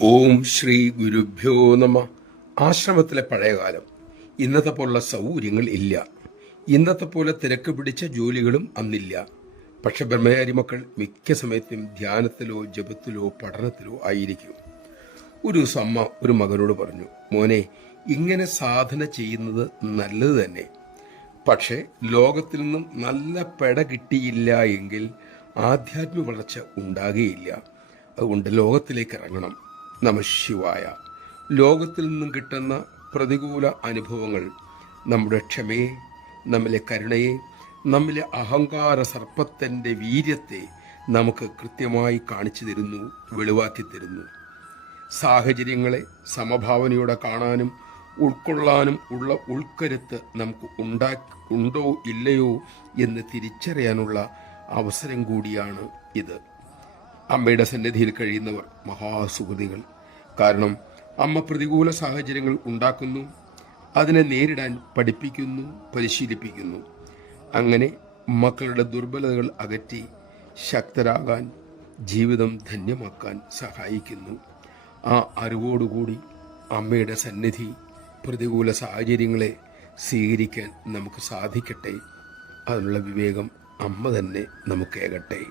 ഓം ശ്രീ ഗുരുഭ്യോ നമ. ആശ്രമത്തിലെ പഴയകാലം. ഇന്നത്തെ പോലുള്ള സൗകര്യങ്ങൾ ഇല്ല. ഇന്നത്തെ പോലെ തിരക്ക് പിടിച്ച ജോലികളും അന്നില്ല. പക്ഷെ ബ്രഹ്മചാരി മക്കൾ മിക്ക സമയത്തും ധ്യാനത്തിലോ ജപത്തിലോ പഠനത്തിലോ ആയിരിക്കും. ഒരു ദിവസം അമ്മ ഒരു മകനോട് പറഞ്ഞു, മോനെ, ഇങ്ങനെ സാധന ചെയ്യുന്നത് നല്ലത് തന്നെ. പക്ഷേ ലോകത്തിൽ നിന്നും നല്ല പെട കിട്ടിയില്ല എങ്കിൽ ആധ്യാത്മിക വളർച്ച ഉണ്ടാകുകയില്ല. അതുകൊണ്ട് ലോകത്തിലേക്ക് ഇറങ്ങണം. നമഃശിവായ. ലോകത്തിൽ നിന്നും കിട്ടുന്ന പ്രതികൂല അനുഭവങ്ങൾ നമ്മുടെ ക്ഷമയെ, നമ്മിലെ കരുണയെ, നമ്മിലെ അഹങ്കാര സർപ്പത്തിൻ്റെ വീര്യത്തെ നമുക്ക് കൃത്യമായി കാണിച്ചു തരുന്നു, വെളിവാക്കി തരുന്നു. സാഹചര്യങ്ങളെ സമഭാവനയോടെ കാണാനും ഉൾക്കൊള്ളാനും ഉള്ള ഉൾക്കരുത്ത് നമുക്ക് ഉണ്ടോ ഇല്ലയോ എന്ന് തിരിച്ചറിയാനുള്ള അവസരം കൂടിയാണ് ഇത്. അമ്മയുടെ സന്നിധിയിൽ കഴിയുന്നവർ മഹാസുഹൃതികൾ. കാരണം അമ്മ പ്രതികൂല സാഹചര്യങ്ങൾ ഉണ്ടാക്കുന്നു, അതിനെ നേരിടാൻ പഠിപ്പിക്കുന്നു, പരിശീലിപ്പിക്കുന്നു. അങ്ങനെ മക്കളുടെ ദുർബലതകൾ അകറ്റി ശക്തരാകാൻ, ജീവിതം ധന്യമാക്കാൻ സഹായിക്കുന്നു. ആ അറിവോടുകൂടി അമ്മയുടെ സന്നിധി, പ്രതികൂല സാഹചര്യങ്ങളെ സ്വീകരിക്കാൻ നമുക്ക് സാധിക്കട്ടെ. അതിനുള്ള വിവേകം അമ്മ തന്നെ നമുക്കേകട്ടെ.